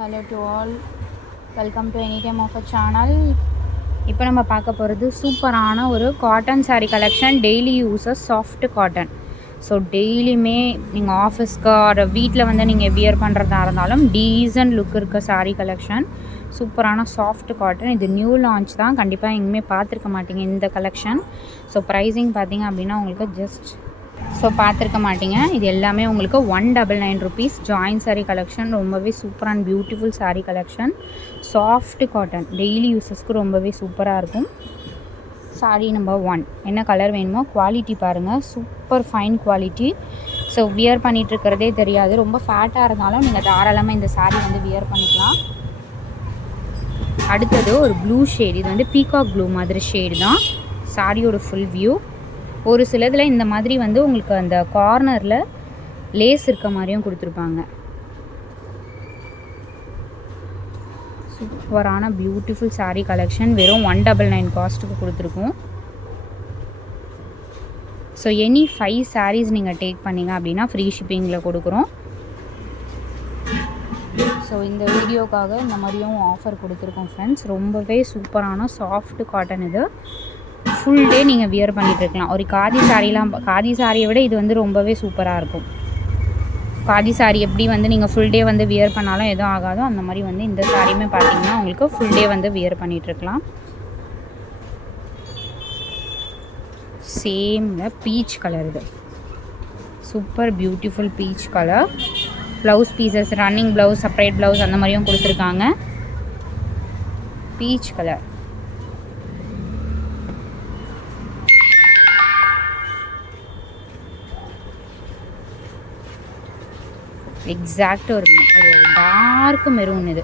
Hello to all, welcome to Anytime Offer channel. இப்போ நம்ம பார்க்க போகிறது சூப்பரான ஒரு cotton saree collection, daily uses soft cotton. So டெய்லியுமே நீங்கள் ஆஃபீஸ்க்கு ஒரு வீட்டில் வந்து நீங்கள் வியர் பண்ணுறதா இருந்தாலும் டீசன்ட் லுக் இருக்க saree கலெக்ஷன், சூப்பரான சாஃப்ட் காட்டன். இது நியூ லான்ச் தான், கண்டிப்பாக எங்கேயுமே பார்த்துருக்க மாட்டீங்க இந்த கலெக்ஷன். ஸோ ப்ரைஸிங் பார்த்தீங்க அப்படின்னா உங்களுக்கு பார்த்துருக்க மாட்டீங்க. இது எல்லாமே உங்களுக்கு 199 rupees ஜாயின் saree கலெக்ஷன். ரொம்பவே super and beautiful saree collection, soft cotton, daily யூஸஸ்க்கு ரொம்பவே சூப்பராக இருக்கும். saree நம்பர் 1 என்ன கலர் வேணுமோ குவாலிட்டி பாருங்கள், super fine quality. So wear பண்ணிகிட்ருக்கிறதே தெரியாது. ரொம்ப ஃபேட்டாக இருந்தாலும் நீங்கள் தாராளமாக இந்த saree வந்து வியர் பண்ணிக்கலாம். அடுத்தது ஒரு ப்ளூ ஷேட், இது வந்து பீகாக் ப்ளூ மாதிரி ஷேடு தான். சாரியோட ஃபுல் வியூ. ஒரு சிலதில் இந்த மாதிரி வந்து உங்களுக்கு அந்த கார்னரில் லேஸ் இருக்க மாதிரியும் கொடுத்துருப்பாங்க. சூப்பரான பியூட்டிஃபுல் saree கலெக்ஷன், வெறும் 199 காஸ்ட்டுக்கு கொடுத்துருக்கோம். ஸோ எனி 5 sarees நீங்கள் டேக் பண்ணிங்க அப்படின்னா ஃப்ரீ ஷிப்பிங்கில் கொடுக்குறோம். ஸோ இந்த வீடியோக்காக இந்த மாதிரியும் ஆஃபர் கொடுத்துருக்கோம் ஃப்ரெண்ட்ஸ். ரொம்பவே சூப்பரான சாஃப்ட் காட்டன். இது ஃபுல் டே நீங்கள் வியர் பண்ணிகிட்ருக்கலாம். ஒரு காதி சாரியை விட இது வந்து ரொம்பவே சூப்பராக இருக்கும். காதி சாரி எப்படி வந்து நீங்கள் ஃபுல் டே வந்து வியர் பண்ணாலும் எதுவும் ஆகாதோ, அந்த மாதிரி வந்து இந்த சாரியுமே பார்த்தீங்கன்னா உங்களுக்கு ஃபுல் டே வந்து வியர் பண்ணிகிட்ருக்கலாம். சேமில் பீச் கலர், இது super beautiful peach colour. Blouse pieces, running blouse, separate blouse அந்த மாதிரியும் கொடுத்துருக்காங்க. Peach colour. எக்ஸாக்ட் ஒரு டார்க் மெரூன். இது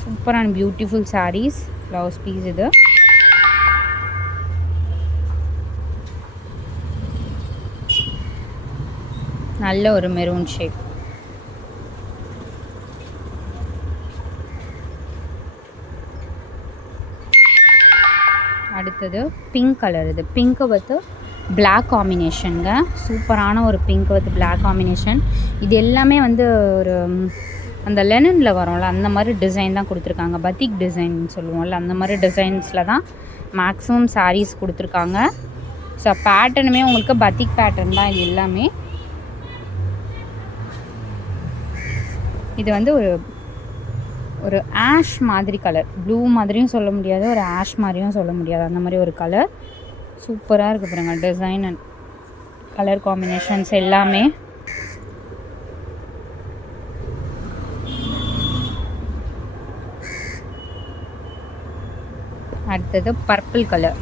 super and beautiful sarees. Blouse piece இது. நல்ல ஒரு மெரூன் ஷேப். அடுத்தது பிங்க் கலர். இது பிங்க் வித் பிளாக் காம்பினேஷனுங்க. சூப்பரான ஒரு பிங்க் வித் பிளாக் காம்பினேஷன். இது எல்லாமே வந்து ஒரு அந்த லெனனில் வரும்ல அந்த மாதிரி டிசைன் தான் கொடுத்துருக்காங்க. பத்திக் டிசைன் சொல்லுவோம்ல, அந்த மாதிரி டிசைன்ஸில் தான் மேக்ஸிமம் சாரீஸ் கொடுத்துருக்காங்க. ஸோ பேட்டர்னுமே உங்களுக்கு பத்திக் பேட்டர்ன் தான் இது எல்லாமே. இது வந்து ஒரு ஆஷ் மாதிரி கலர், ப்ளூ மாதிரியும் சொல்ல முடியாது, ஒரு ஆஷ் மாதிரியும் சொல்ல முடியாது, அந்த மாதிரி ஒரு கலர். சூப்பராக இருக்குது பாருங்க, டிசைன் அண்ட் கலர் காம்பினேஷன்ஸ் எல்லாமே. அடுத்தது பர்பிள் கலர்.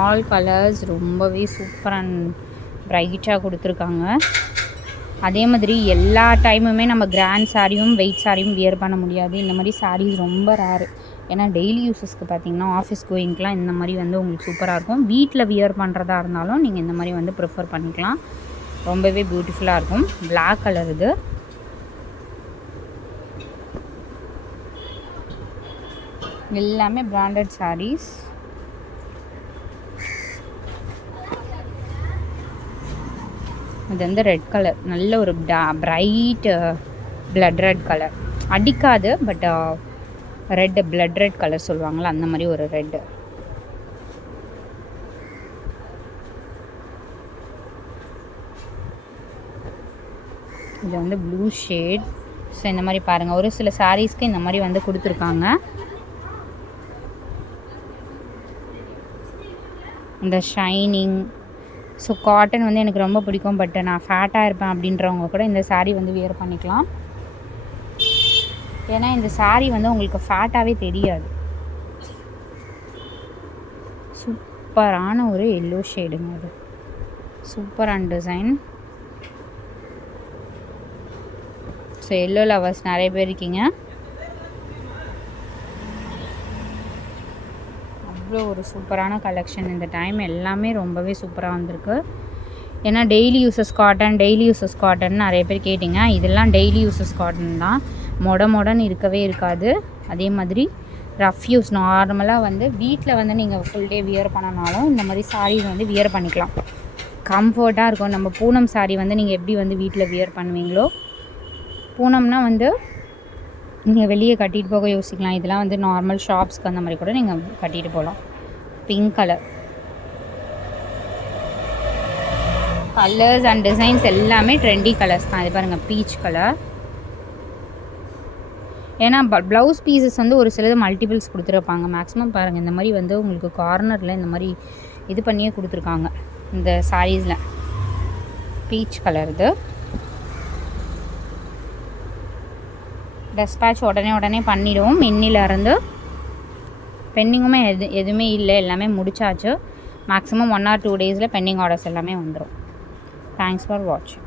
ஆல் கலர்ஸ் ரொம்பவே சூப்பர் அண்ட் ப்ரைட்டாக கொடுத்துருக்காங்க. அதே மாதிரி எல்லா டைமுமே நம்ம கிராண்ட் சாரியும் வெயிட் சாரியும் வியர் பண்ண முடியாது. இந்த மாதிரி சாரீஸ் ரொம்ப ரேரு. ஏன்னா டெய்லி யூஸஸ்க்கு பார்த்திங்கன்னா ஆஃபீஸ் கோயிங்க்கெலாம் இந்த மாதிரி வந்து உங்களுக்கு சூப்பராக இருக்கும். வீட்டில் வியர் பண்ணுறதா இருந்தாலும் நீங்கள் இந்த மாதிரி வந்து ப்ரிஃபர் பண்ணிக்கலாம். ரொம்பவே பியூட்டிஃபுல்லாக இருக்கும். Black colour. இது எல்லாமே பிராண்டட் சாரீஸ். இது வந்து ரெட் கலர், நல்ல ஒரு பிரைட் பிளட் ரெட் கலர். அடிக்காது, but red blood red colour சொல்லுவாங்கள்ல, அந்த மாதிரி ஒரு ரெட்டு. இது வந்து ப்ளூ ஷேட். ஸோ இந்த மாதிரி பாருங்கள், ஒரு சில சாரீஸ்க்கு இந்த மாதிரி வந்து கொடுத்துருக்காங்க. இந்த ஷைனிங். ஸோ காட்டன் வந்து எனக்கு ரொம்ப பிடிக்கும், பட் நான் ஃபேட்டாக இருப்பேன் அப்படின்றவங்க கூட இந்த சாரீ வந்து வியர் பண்ணிக்கலாம். ஏன்னா இந்த சாரீ வந்து உங்களுக்கு ஃபேட்டாகவே தெரியாது. சூப்பரான ஒரு எல்லோ ஷேடுங்க. அது super and design. So yellow lovers நிறைய பேர் இருக்கீங்க. அவ்வளோ ஒரு சூப்பரான கலெக்ஷன் இந்த டைம். எல்லாமே ரொம்பவே சூப்பராக வந்திருக்கு. ஏன்னா டெய்லி யூஸஸ் காட்டன் நிறைய பேர் கேட்டிங்க. இதெல்லாம் டெய்லி யூஸஸ் காட்டன் தான், மொடன்னு இருக்கவே இருக்காது. அதே மாதிரி ரஃப் யூஸ், நார்மலாக வந்து வீட்டில் வந்து நீங்கள் ஃபுல் டே வியர் பண்ணனாலும் இந்த மாதிரி சாரீஸ் வந்து வியர் பண்ணிக்கலாம். கம்ஃபர்ட்டாக இருக்கும். நம்ம பூனம் சாரீ வந்து நீங்கள் எப்படி வந்து வீட்டில் வியர் பண்ணுவீங்களோ, பூனம்னா வந்து நீங்கள் வெளியே கட்டிட்டு போக யோசிக்கலாம். இதெல்லாம் வந்து நார்மல் ஷாப்ஸ்க்கு அந்த மாதிரி கூட நீங்கள் கட்டிட்டு போகலாம். பிங்க் கலர்ஸ் அண்ட் டிசைன்ஸ் எல்லாமே ட்ரெண்டி கலர்ஸ் தான். இது பாருங்கள், பீச் கலர். ஏன்னா ப்ளவுஸ் பீசஸ் வந்து ஒரு சிலது மல்டிபிள்ஸ் கொடுத்துருப்பாங்க. மேக்ஸிமம் பாருங்கள், இந்த மாதிரி வந்து உங்களுக்கு கார்னரில் இந்த மாதிரி இது பண்ணியே கொடுத்துருக்காங்க இந்த சாரீஸில். பீச் கலர் இது. டெஸ்பேட்ச் உடனே பண்ணிவிடுவோம். இன்னிலேருந்து பெண்டிங்குமே எதுவுமே இல்லை, எல்லாமே முடிச்சாச்சு. மேக்ஸிமம் 1 or 2 டேஸில் பெண்டிங் ஆர்டர்ஸ் எல்லாமே வந்துடும். தேங்க்ஸ் ஃபார் வாட்சிங்.